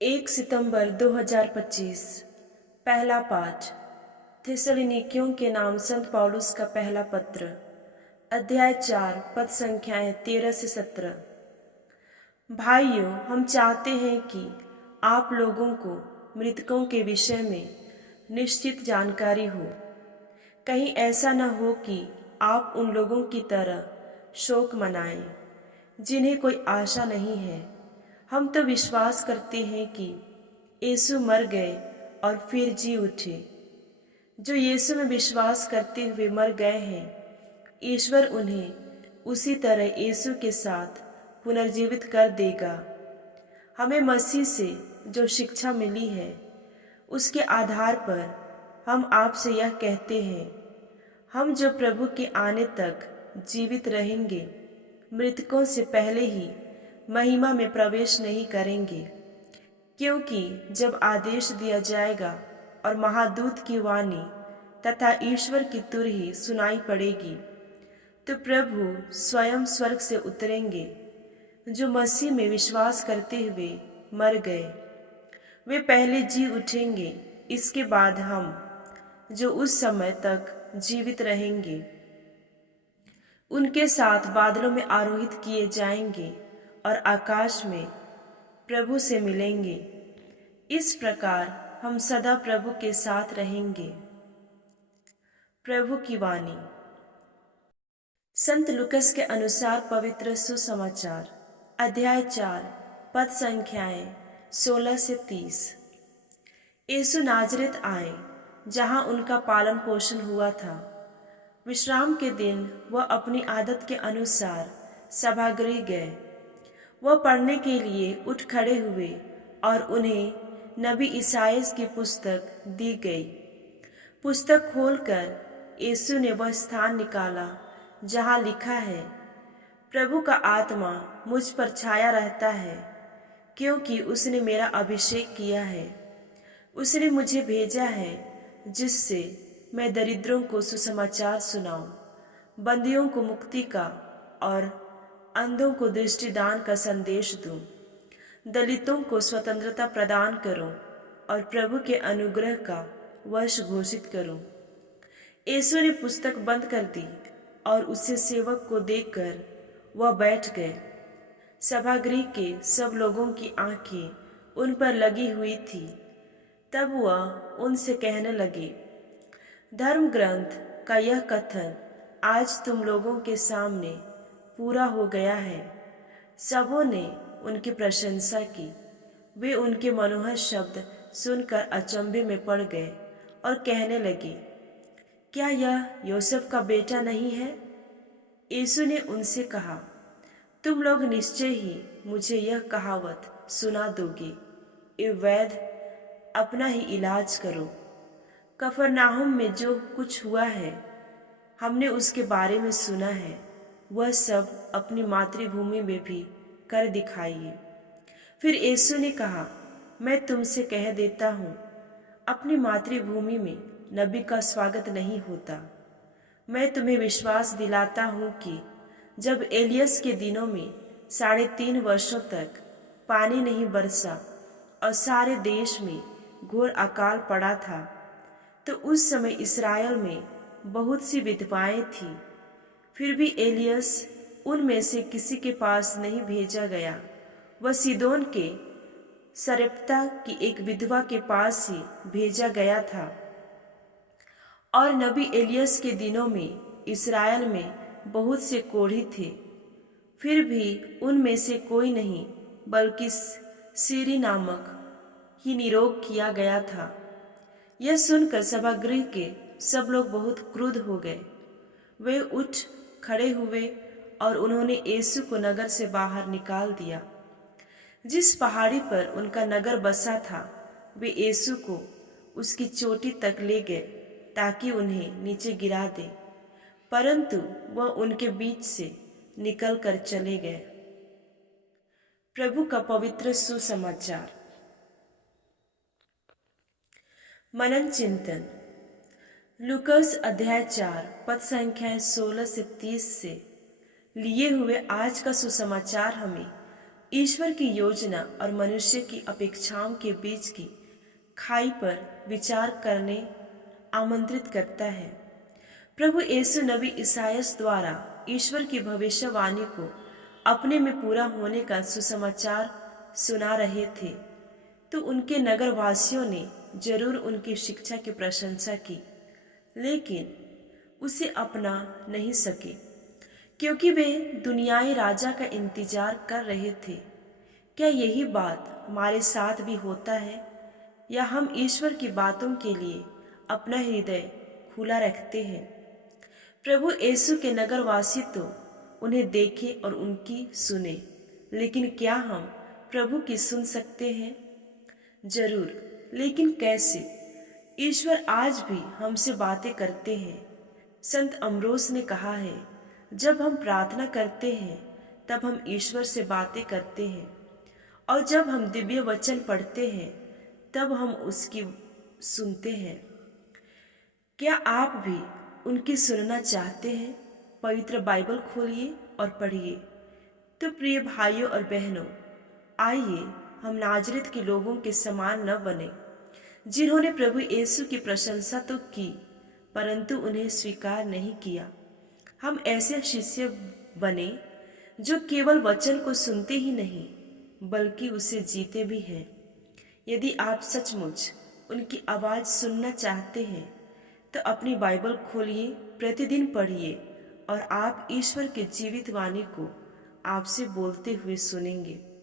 1 सितंबर 2025। पहला पाठ। थिस्सलुनीकियों के नाम संत पौलुस का पहला पत्र, अध्याय 4, पद संख्याएं 13 से 17। भाइयों, हम चाहते हैं कि आप लोगों को मृतकों के विषय में निश्चित जानकारी हो। कहीं ऐसा न हो कि आप उन लोगों की तरह शोक मनाएं जिन्हें कोई आशा नहीं है। हम तो विश्वास करते हैं कि यीशु मर गए और फिर जी उठे। जो यीशु में विश्वास करते हुए मर गए हैं, ईश्वर उन्हें उसी तरह यीशु के साथ पुनर्जीवित कर देगा। हमें मसीह से जो शिक्षा मिली है, उसके आधार पर हम आपसे यह कहते हैं, हम जो प्रभु के आने तक जीवित रहेंगे, मृतकों से पहले ही महिमा में प्रवेश नहीं करेंगे। क्योंकि जब आदेश दिया जाएगा और महादूत की वाणी तथा ईश्वर की तुरही सुनाई पड़ेगी, तो प्रभु स्वयं स्वर्ग से उतरेंगे। जो मसीह में विश्वास करते हुए मर गए, वे पहले जी उठेंगे। इसके बाद हम, जो उस समय तक जीवित रहेंगे, उनके साथ बादलों में आरोहित किए जाएंगे और आकाश में प्रभु से मिलेंगे। इस प्रकार हम सदा प्रभु के साथ रहेंगे। प्रभु की वाणी। संत लूकस के अनुसार पवित्र सुसमाचार, अध्याय 4, पद संख्याएं 16 से 30। यीशु नाजरेत आए, जहां उनका पालन पोषण हुआ था। विश्राम के दिन वह अपनी आदत के अनुसार सभागृह गए। वह पढ़ने के लिए उठ खड़े हुए और उन्हें नबी ईसायाह की पुस्तक दी गई। पुस्तक खोलकर यीशु ने वह स्थान निकाला जहां लिखा है, प्रभु का आत्मा मुझ पर छाया रहता है, क्योंकि उसने मेरा अभिषेक किया है। उसने मुझे भेजा है जिससे मैं दरिद्रों को सुसमाचार सुनाऊं, बंदियों को मुक्ति का और अंधों को दृष्टिदान का संदेश दूं, दलितों को स्वतंत्रता प्रदान करूं और प्रभु के अनुग्रह का वर्ष घोषित करूं। यीशु ने पुस्तक बंद कर दी और उसे सेवक को देकर वह बैठ गए। सभागृह के सब लोगों की आंखें उन पर लगी हुई थी। तब वह उनसे कहने लगे, धर्म ग्रंथ का यह कथन आज तुम लोगों के सामने पूरा हो गया है। सबों ने उनकी प्रशंसा की। वे उनके मनोहर शब्द सुनकर अचंभे में पड़ गए और कहने लगे, क्या यह योसेफ का बेटा नहीं है? यीशु ने उनसे कहा, तुम लोग निश्चय ही मुझे यह कहावत सुना दोगे, ए वैद्य, अपना ही इलाज करो। कफरनाहुम में जो कुछ हुआ है, हमने उसके बारे में सुना है, वह सब अपनी मातृभूमि में भी कर दिखाइए। फिर यीशु ने कहा, मैं तुमसे कह देता हूँ, अपनी मातृभूमि में नबी का स्वागत नहीं होता। मैं तुम्हें विश्वास दिलाता हूँ कि जब एलियस के दिनों में 3.5 वर्षों तक पानी नहीं बरसा और सारे देश में घोर अकाल पड़ा था, तो उस समय इस्राएल में बहुत सी विधवाएं थीं। फिर भी एलियस उनमें से किसी के पास नहीं भेजा गया। वह सीदोन के सरेप्ता की एक विधवा के पास ही भेजा गया था। और नबी एलियस के दिनों में इस्राएल में बहुत से कोढ़ी थे। फिर भी उनमें से कोई नहीं, बल्कि सीरी नामक ही निरोग किया गया था। यह सुनकर सभागृह के सब लोग बहुत क्रुद्ध हो गए। वे उठ खड़े हुए और उन्होंने यीशु को नगर से बाहर निकाल दिया। जिस पहाड़ी पर उनका नगर बसा था, वे यीशु को उसकी चोटी तक ले गए ताकि उन्हें नीचे गिरा दे, परंतु वह उनके बीच से निकलकर चले गए। प्रभु का पवित्र सुसमाचार। मनन चिंतन। लूकस अध्याय 4, पद संख्याएं 16 से 30 से लिए हुए आज का सुसमाचार हमें ईश्वर की योजना और मनुष्य की अपेक्षाओं के बीच की खाई पर विचार करने आमंत्रित करता है। प्रभु यीशु नबी ईसायास द्वारा ईश्वर की भविष्यवाणी को अपने में पूरा होने का सुसमाचार सुना रहे थे, तो उनके नगर वासियों ने जरूर उनकी शिक्षा की प्रशंसा की, लेकिन उसे अपना नहीं सके, क्योंकि वे दुनियाई राजा का इंतजार कर रहे थे। क्या यही बात हमारे साथ भी होता है, या हम ईश्वर की बातों के लिए अपना हृदय खुला रखते हैं? प्रभु यीशु के नगरवासी तो उन्हें देखे और उनकी सुने, लेकिन क्या हम प्रभु की सुन सकते हैं? जरूर, लेकिन कैसे? ईश्वर आज भी हमसे बातें करते हैं। संत अमरोस ने कहा है, जब हम प्रार्थना करते हैं तब हम ईश्वर से बातें करते हैं, और जब हम दिव्य वचन पढ़ते हैं तब हम उसकी सुनते हैं। क्या आप भी उनकी सुनना चाहते हैं? पवित्र बाइबल खोलिए और पढ़िए। तो प्रिय भाइयों और बहनों, आइए हम नाजरेत के लोगों के समान न बने, जिन्होंने प्रभु यीशु की प्रशंसा तो की परंतु उन्हें स्वीकार नहीं किया। हम ऐसे शिष्य बने जो केवल वचन को सुनते ही नहीं बल्कि उसे जीते भी हैं। यदि आप सचमुच उनकी आवाज़ सुनना चाहते हैं तो अपनी बाइबल खोलिए, प्रतिदिन पढ़िए, और आप ईश्वर के जीवित वाणी को आपसे बोलते हुए सुनेंगे।